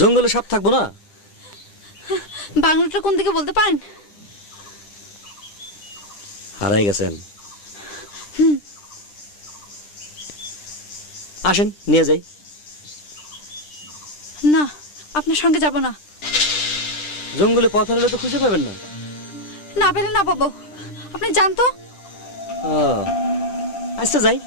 জঙ্গলে সাপ থাকবো না? বাংলাটা কোন দিকে বলতে পারেন? হারাই গেছেন। আসেন নিয়ে যাই। না, আপনার সঙ্গে যাব না। জঙ্গলে পথ হারালে তো খুঁজে পাবেন না। না পেলে না পাবো, আপনি যান তো। আচ্ছা যাই।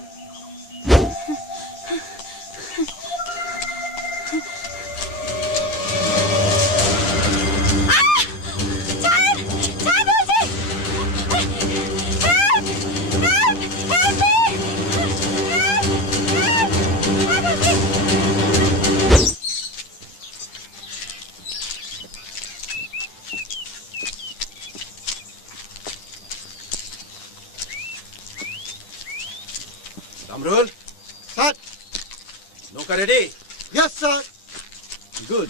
Amrul? Sir. Noka ready? Yes, sir. Good.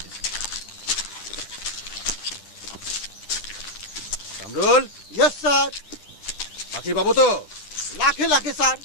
Amrul? Yes, sir. পাখি পাবো তো? লাখে লাখে, স্যার।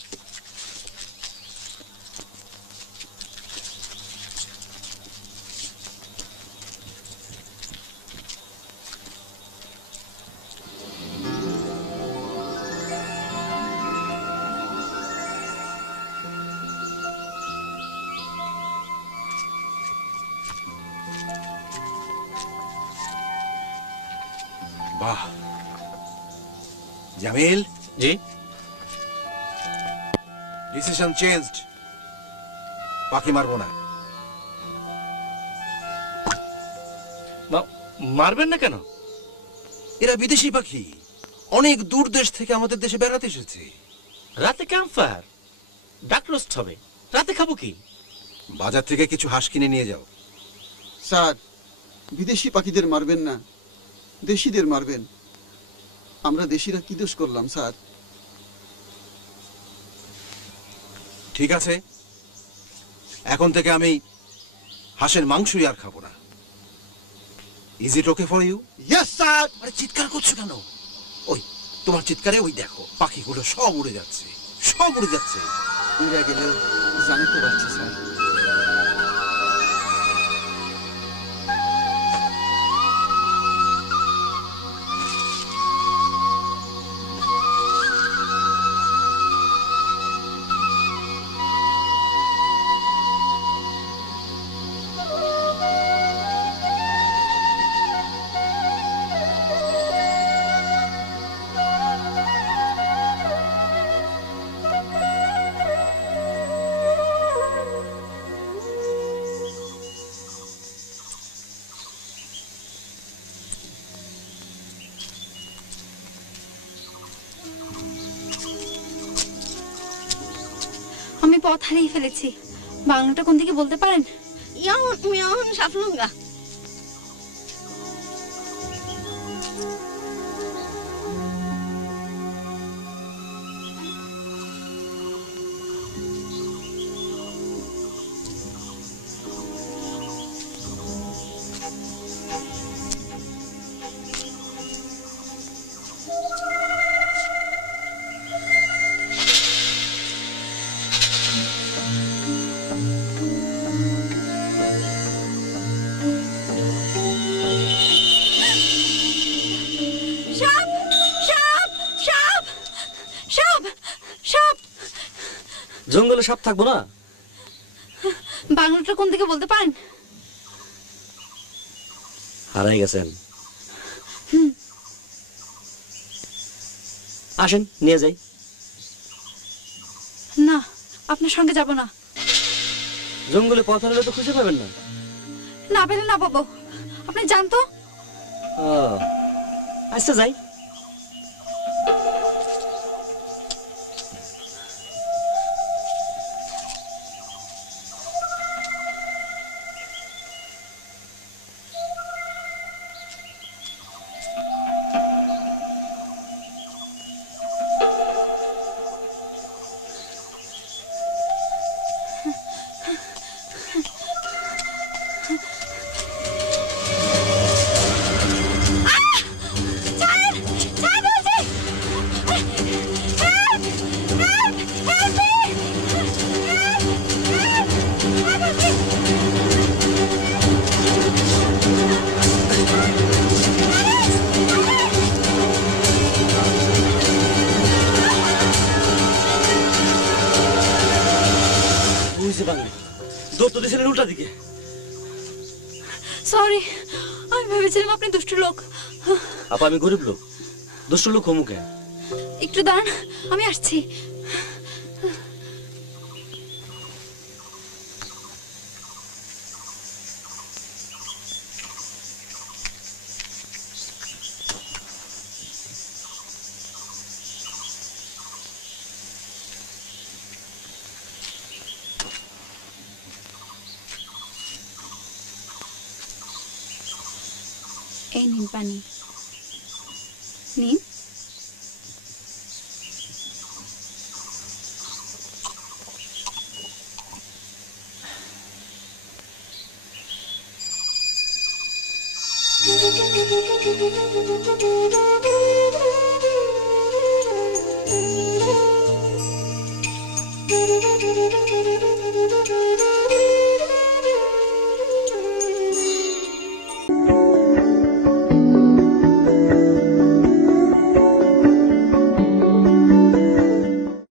বাহ, জামিল। জি। ডিসিশন চেঞ্জড, পাখি মারবো না। মারবেন না কেন? এরা বিদেশি পাখি, অনেক দূর দেশ থেকে আমাদের দেশে বেড়াতে এসেছে। রাতে ক্যাম্প ফায়ার, ডাক রোস্ট হবে, রাতে খাবো কি? বাজার থেকে কিছু হাঁস কিনে নিয়ে যাও। স্যার, বিদেশি পাখিদের মারবেন না, দেশিদের মারবেন। আমরা দেশিরা কি দোষ করলাম স্যার? ঠিক আছে, এখন থেকে আমি হাঁসের মাংসই আর খাবো না। Is it okay for you? Yes sir. আরে চিৎকার করছো কেন? ওই তোমার চিৎকারে ওই দেখো পাখিগুলো সব উড়ে যাচ্ছে, সব উড়ে যাচ্ছে। উড়ে গেলেও জানতে পারছি স্যার। আমি পথ হারিয়ে ফেলেছি, বাংলাটা কোন দিকে বলতে পারেন? Yang Shaflunga. জঙ্গলে সাপ থাকবো না? বাংলাটা কোন দিকে বলতে পারেন? হারাই গেছেন। আসেন নিয়ে যাই। না, আপনার সঙ্গে যাব না। জঙ্গলে পথ হারালে তো খুঁজে পাবেন না। না পেলে না পাবো, আপনি যান তো। আচ্ছা যাই। চোখ তো দিয়েছিলেন উল্টা দিকে। সরি, আমি ভেবেছিলাম আপনি দুষ্ট লোক। আপা আমি গরিব লোক, দুষ্ট লোক হমু কেন? একটু দাঁড়ান, আমি আসছি। এই নিন পানি, নিন।